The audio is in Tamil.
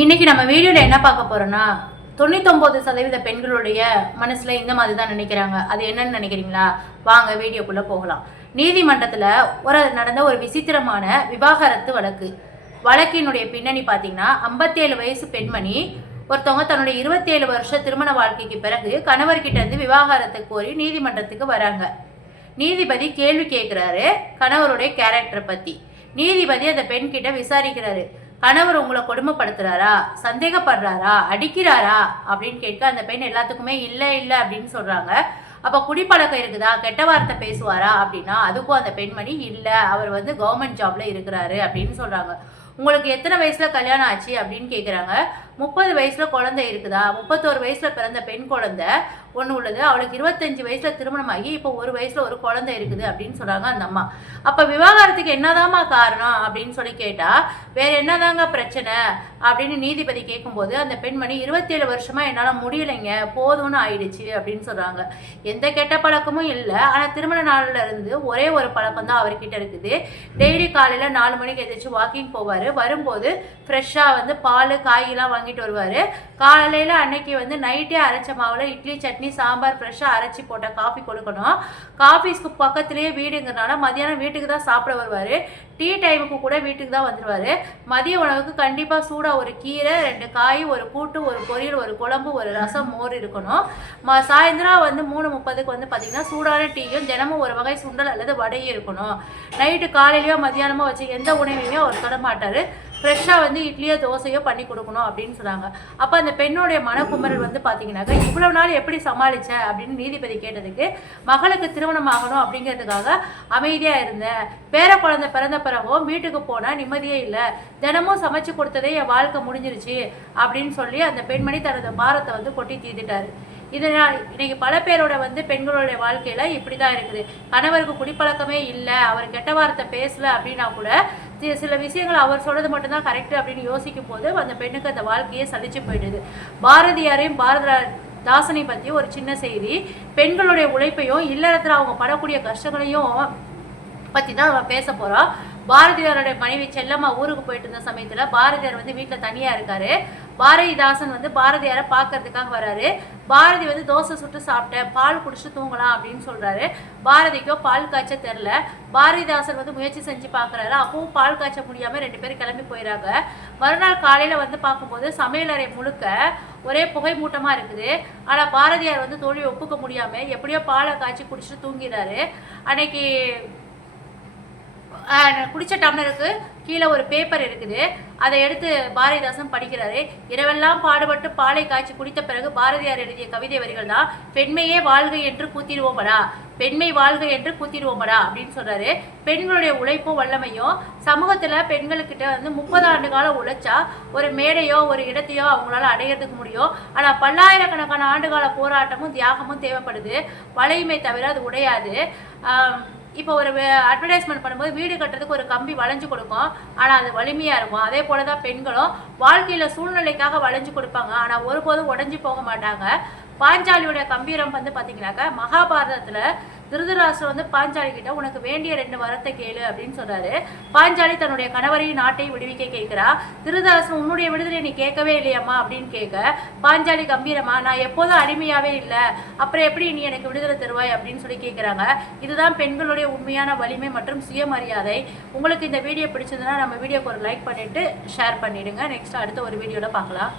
இன்னைக்கு நம்ம வீடியோவில் என்ன பார்க்க போறோம்னா 99% பெண்களுடைய மனசுல இந்த மாதிரி தான் நினைக்கிறாங்க. அது என்னன்னு நினைக்கிறீங்களா? வாங்க வீடியோக்குள்ள போகலாம். நீதிமன்றத்தில் நடந்த ஒரு விசித்திரமான விவாகரத்து வழக்கினுடைய பின்னணி பார்த்தீங்கன்னா 57 வயசு பெண்மணி ஒருத்தவங்க தன்னுடைய 27 வருஷ திருமண வாழ்க்கைக்கு பிறகு கணவர்கிட்ட இருந்து விவாகரத்தை கோரி நீதிமன்றத்துக்கு வராங்க. நீதிபதி கேள்வி கேட்குறாரு கணவருடைய கேரக்டரை பற்றி. நீதிபதி அந்த பெண் கிட்ட விசாரிக்கிறாரு. கணவர் உங்களை கொடுமைப்படுத்துறாரா, சந்தேகப்படுறாரா, அடிக்கிறாரா அப்படின்னு கேட்க அந்த பெண் எல்லாத்துக்குமே இல்லை இல்லை அப்படின்னு சொல்றாங்க. அப்போ குடிப்பழக்கம் இருக்குதா, கெட்ட வார்த்தை பேசுவாரா அப்படின்னா அதுக்கும் அந்த பெண்மணி இல்லை, அவர் கவர்மெண்ட் ஜாப்ல இருக்கிறாரு அப்படின்னு சொல்றாங்க. உங்களுக்கு எத்தனை வயசுல கல்யாணம் ஆச்சு அப்படின்னு கேட்குறாங்க. 30 வயசுல குழந்தை இருக்குதா, 31 வயசுல பிறந்த பெண் குழந்தை ஒன்று உள்ளது, அவளுக்கு 25 வயசுல திருமணமாகி இப்போ 1 வயசுல ஒரு குழந்தை இருக்குது அப்படின்னு சொல்றாங்க அந்த அம்மா. அப்போ விவாகரத்துக்கு என்னதாம்மா காரணம் அப்படின்னு சொல்லி கேட்டா வேற என்னதாங்க பிரச்சனை அப்படின்னு நீதிபதி கேட்கும்போது அந்த பெண்மணி 27 வருஷமா என்னால் முடியலைங்க, போதும்னு ஆயிடுச்சு அப்படின்னு சொல்றாங்க. எந்த கெட்ட பழக்கமும் இல்லை, ஆனால் திருமண நாள்ல இருந்து ஒரே ஒரு பழக்கம் தான் அவர்கிட்ட இருக்குது. டெய்லி காலையில் 4 மணிக்கு எதிர்த்து வாக்கிங் போவார். வரும்போது ஃப்ரெஷ்ஷாக பால் காய்கெல்லாம் வாங்கிட்டு வருவார். காலையில் அன்னைக்கு நைட்டே அரைச்ச மாவில் இட்லி சட்னி சாம்பார் ஃப்ரெஷ்ஷாக அரைச்சி போட்ட காஃபி கொடுக்கணும். காஃபிஸ்க்கு பக்கத்துலேயே வீடுங்கிறனால மதியானம் வீட்டுக்கு தான் சாப்பிட வருவார். டீ டைமுக்கு கூட வீட்டுக்கு தான் வந்துடுவார். மதிய உணவுக்கு கண்டிப்பாக சூடாக ஒரு கீரை, 2 காய், ஒரு கூட்டு, ஒரு பொரியல், ஒரு குழம்பு, ஒரு ரசம், மோர் இருக்கணும். சாயந்தரம் 3:30க்கு பார்த்தீங்கன்னா சூடான டீயும் தினமும் ஒரு வகை சுண்டல் அல்லது வடையும் இருக்கணும். நைட்டு காலையிலையோ மத்தியானமோ வச்சு எந்த உணவையும் அவர் தொட மாட்டார். ஃப்ரெஷ்ஷாக இட்லியோ தோசையோ பண்ணி கொடுக்கணும் அப்படின்னு சொன்னாங்க. அப்போ அந்த பெண்ணுடைய மனக்குமரல் பார்த்தீங்கன்னாக்கா இவ்வளவு நாள் எப்படி சமாளிச்ச அப்படின்னு நீதிபதி கேட்டதுக்கு மகளுக்கு திருமணம் ஆகணும் அப்படிங்கிறதுக்காக அமைதியாக இருந்தேன். பேர குழந்தை பிறந்த பிறகும் வீட்டுக்கு போனால் நிம்மதியே இல்லை, தினமும் சமைச்சு கொடுத்ததே என் வாழ்க்கை முடிஞ்சிருச்சு அப்படின்னு சொல்லி அந்த பெண்மணி தனது பாரத்தை கொட்டி தீர்த்துட்டாரு. இதனால் இன்னைக்கு பல பேரோட பெண்களுடைய வாழ்க்கையில இப்படி தான் இருக்குது. கணவருக்கு குடிப்பழக்கமே இல்லை, அவர் கெட்ட வார்த்தை பேசல அப்படின்னா கூட சில விஷயங்கள் அவர் சொல்றது மட்டும்தான் கரெக்ட் அப்படின்னு யோசிக்கும் போது அந்த பெண்ணுக்கு அந்த வாழ்க்கையே சலிச்சு போயிடுது. பாரதியாரையும் தாசனை பற்றி ஒரு சின்ன செய்தி. பெண்களுடைய உழைப்பையும் இல்லறத்தில் அவங்க படக்கூடிய கஷ்டங்களையும் பற்றி தான் நம்ம பேச போகிறோம். பாரதியாரோட மனைவி செல்லம்மா ஊருக்கு போயிட்டு இருந்த சமயத்தில் பாரதியார் வீட்டில் தனியாக இருக்காரு. பாரதிதாசன் பாரதியாரை பார்க்கறதுக்காக வராரு. பாரதி தோசை சுட்டு சாப்பிட்டேன், பால் குடிச்சிட்டு தூங்கலாம் அப்படின்னு சொல்றாரு. பாரதிக்கோ பால் காய்ச்ச தெரில. பாரதிதாசன் முயற்சி செஞ்சு பார்க்குறாரு. அப்பவும் பால் காய்ச்ச முடியாமல் 2 பேரும் கிளம்பி போயிடறாங்க. மறுநாள் காலையில் பார்க்கும்போது சமையலறை முழுக்க ஒரே புகை மூட்டமாக இருக்குது. ஆனால் பாரதியார் தோல்வியை ஒப்புக்க முடியாமல் எப்படியோ பாலை காய்ச்சி குடிச்சிட்டு தூங்கிறாரு. அன்னைக்கு குடிச்ச டம்ளருக்கு கீழே ஒரு பேப்பர் இருக்குது. அதை எடுத்து பாரதிதாசன் படிக்கிறாரு. இரவெல்லாம் பாடுபட்டு பாலை காய்ச்சி குடித்த பிறகு பாரதியார் எழுதிய கவிதை வரிகள் தான் பெண்மையே வாழ்க என்று கூத்திடுவோமடா, பெண்மை வாழ்க என்று கூத்திடுவோமடா அப்படின்னு சொல்றாரு. பெண்களுடைய உழைப்பும் வல்லமையும் சமூகத்துல பெண்களுக்கிட்ட 30 ஆண்டு காலம் உழைச்சா ஒரு மேடையோ ஒரு இடத்தையோ அவங்களால அடையிறதுக்கு முடியும். ஆனா பல்லாயிரக்கணக்கான ஆண்டுகால போராட்டமும் தியாகமும் தேவைப்படுது. வளையுமே தவிர அது உடையாது. இப்போ ஒரு அட்வர்டைஸ்மெண்ட் பண்ணும்போது வீடு கட்டுறதுக்கு ஒரு கம்பி வளைஞ்சு கொடுக்கும், ஆனால் அது வலிமையாக இருக்கும். அதே போல தான் பெண்களும் வாழ்க்கையில் சூழ்நிலைக்காக வளைஞ்சு கொடுப்பாங்க, ஆனால் ஒருபோதும் உடஞ்சி போக மாட்டாங்க. பாஞ்சாலியோட கம்பீரம் பார்த்தீங்கன்னாக்கா மகாபாரதத்தில் திருதராஷ்டிரர் பாஞ்சாலி கிட்ட உனக்கு வேண்டிய 2 வரத்தை கேளு அப்படின்னு சொல்றாரு. பாஞ்சாலி தன்னுடைய கணவரையும் நாட்டையும் விடுவிக்க கேட்கிறா. திருதராஷ்டிரன் உன்னுடைய விடுதலை நீ கேட்கவே இல்லையம்மா அப்படின்னு கேட்க பாஞ்சாலி கம்பீரமா நான் எப்போதும் அடிமையாவே இல்லை, அப்புறம் எப்படி நீ எனக்கு விடுதலை தருவாய் அப்படின்னு சொல்லி கேட்குறாங்க. இதுதான் பெண்களுடைய உண்மையான வலிமை மற்றும் சுயமரியாதை. உங்களுக்கு இந்த வீடியோ பிடிச்சதுன்னா நம்ம வீடியோக்கு ஒரு லைக் பண்ணிட்டு ஷேர் பண்ணிடுங்க. நெக்ஸ்ட் அடுத்த ஒரு வீடியோல பார்க்கலாம்.